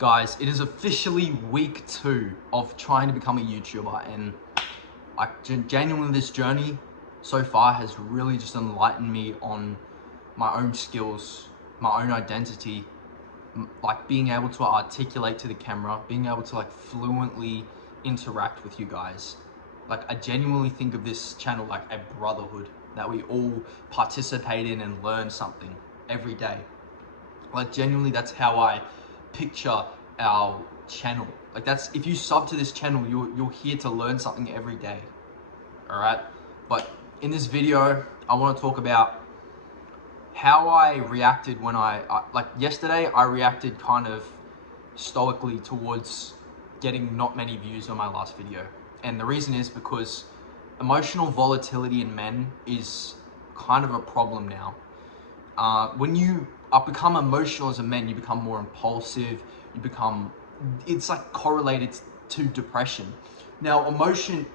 Guys, it is officially week 2 of trying to become a YouTuber, and genuinely this journey so far has really just enlightened me on my own skills, my own identity, like being able to articulate to the camera, being able to like fluently interact with you guys. Like I genuinely think of this channel like a brotherhood that we all participate in and learn something every day. Like genuinely, that's how I picture our channel. Like that's, if you sub to this channel, you're here to learn something every day. All right. But in this video, I want to talk about how I reacted when like yesterday, I reacted kind of stoically towards getting not many views on my last video. And the reason is because emotional volatility in men is kind of a problem now. When you become emotional as a man, you become more impulsive, it's like correlated to depression. Now, emotion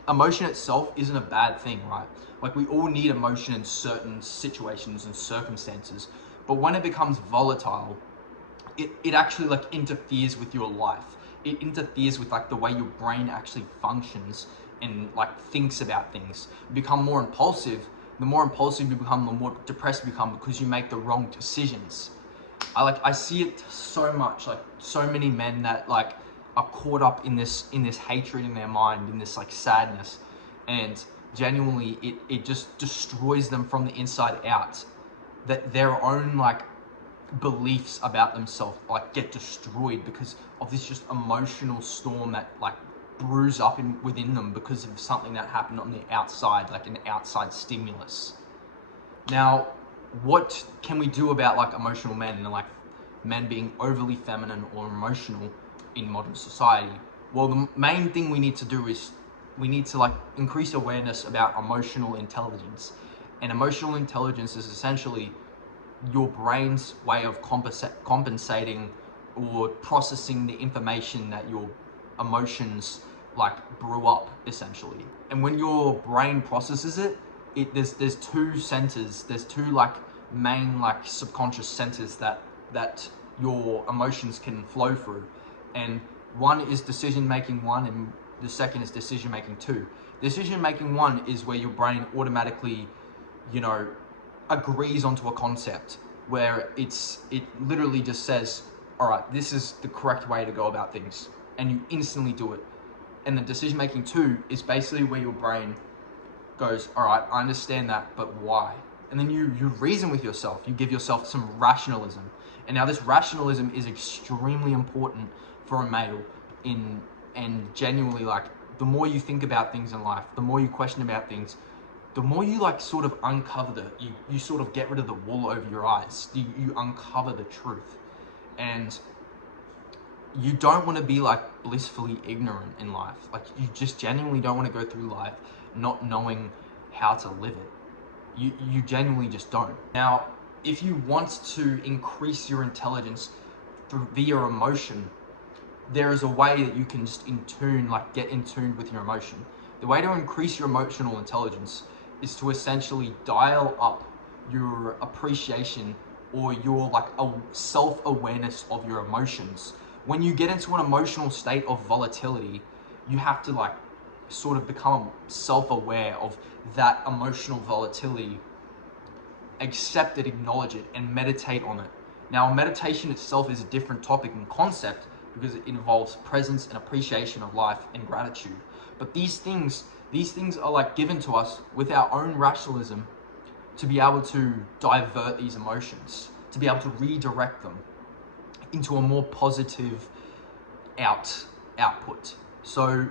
itself isn't a bad thing, right? Like we all need emotion in certain situations and circumstances, but when it becomes volatile, it actually like interferes with your life. It interferes with like the way your brain actually functions and like thinks about things. You become more impulsive. The more impulsive you become, the more depressed you become because you make the wrong decisions. I see it so much, like so many men that like are caught up in this hatred in their mind, in this like sadness, and genuinely it just destroys them from the inside out. That their own like beliefs about themselves like get destroyed because of this just emotional storm that like brews up within them because of something that happened on the outside, like an outside stimulus. Now, what can we do about like emotional men and like men being overly feminine or emotional in modern society? Well, the main thing we need to do is we need to like increase awareness about emotional intelligence. And emotional intelligence is essentially your brain's way of compensating or processing the information that your emotions like brew up essentially. And when your brain processes it, there's two centers, there's two like main like subconscious centers that your emotions can flow through. And one is decision making 1, and the second is decision making 2. Decision making 1 is where your brain automatically, you know, agrees onto a concept where it literally just says, all right, this is the correct way to go about things, and you instantly do it. And the decision making 2 is basically where your brain goes, all right, I understand that, but why? And then you reason with yourself, you give yourself some rationalism. And now this rationalism is extremely important for a male and genuinely like the more you think about things in life, the more you question about things, the more you like sort of uncover you sort of get rid of the wool over your eyes. You uncover the truth. And you don't want to be like blissfully ignorant in life. Like you just genuinely don't want to go through life not knowing how to live it. You genuinely just don't. Now, if you want to increase your intelligence via emotion, there is a way that you can just get in tune with your emotion. The way to increase your emotional intelligence is to essentially dial up your appreciation or your like a self-awareness of your emotions. When you get into an emotional state of volatility, you have to like sort of become self-aware of that emotional volatility, accept it, acknowledge it, and meditate on it. Now, meditation itself is a different topic and concept because it involves presence and appreciation of life and gratitude. But these things are like given to us with our own rationalism to be able to divert these emotions, to be able to redirect them into a more positive output. So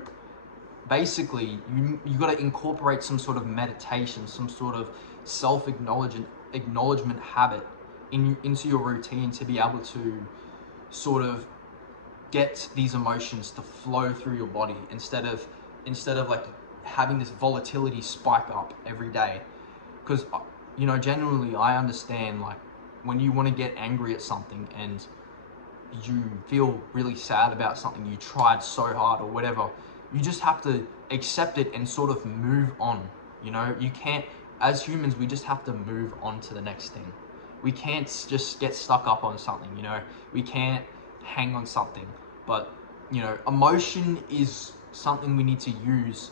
basically, you got to incorporate some sort of meditation, some sort of acknowledgement habit into your routine to be able to sort of get these emotions to flow through your body instead of like having this volatility spike up every day. Because you know, genuinely, I understand like when you want to get angry at something and you feel really sad about something, you tried so hard or whatever, you just have to accept it and sort of move on. You know, you can't, as humans, we just have to move on to the next thing. We can't just get stuck up on something, you know. We can't hang on something. But, you know, emotion is something we need to use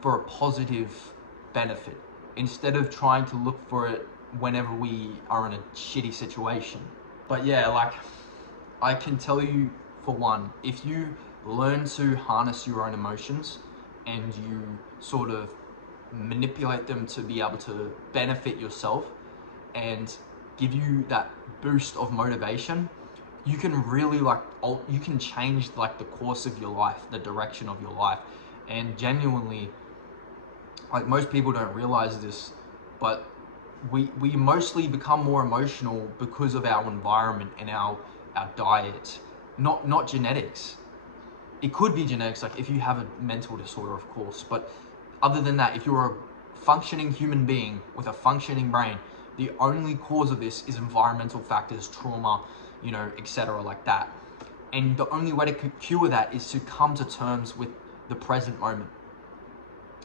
for a positive benefit instead of trying to look for it whenever we are in a shitty situation. But yeah, like, I can tell you, for one, if you learn to harness your own emotions and you sort of manipulate them to be able to benefit yourself and give you that boost of motivation, you can really like, you can change like the course of your life, the direction of your life. And genuinely, like, most people don't realize this, but we mostly become more emotional because of our environment and our diet, not genetics. It could be genetics, like if you have a mental disorder, of course, but other than that, if you're a functioning human being with a functioning brain, the only cause of this is environmental factors, trauma, you know, etc., like that. And the only way to cure that is to come to terms with the present moment.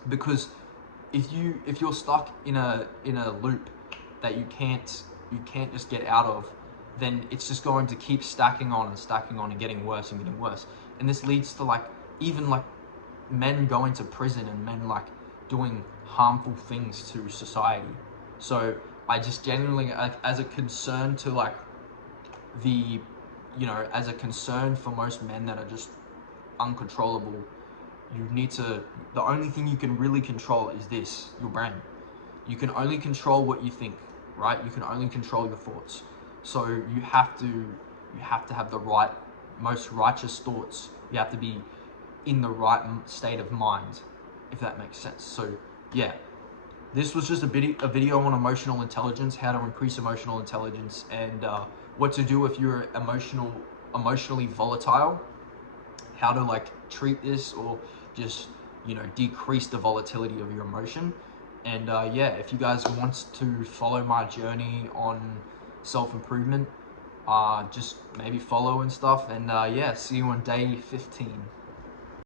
Because if you're stuck in a loop that you can't just get out of, then it's just going to keep stacking on and stacking on and getting worse and getting worse. And this leads to like, even like, men going to prison and men like doing harmful things to society. So I just genuinely, as a concern to like the, you know, as a concern for most men that are just uncontrollable, you need to, the only thing you can really control is this, your brain. You can only control what you think, right? You can only control your thoughts. So you have to have the right, most righteous thoughts. You have to be in the right state of mind, if that makes sense. So yeah, this was just a video on emotional intelligence, how to increase emotional intelligence, and what to do if you're emotionally volatile, how to like treat this, or just, you know, decrease the volatility of your emotion. And yeah, if you guys want to follow my journey on self-improvement, just maybe follow and stuff. And yeah, see you on day 15.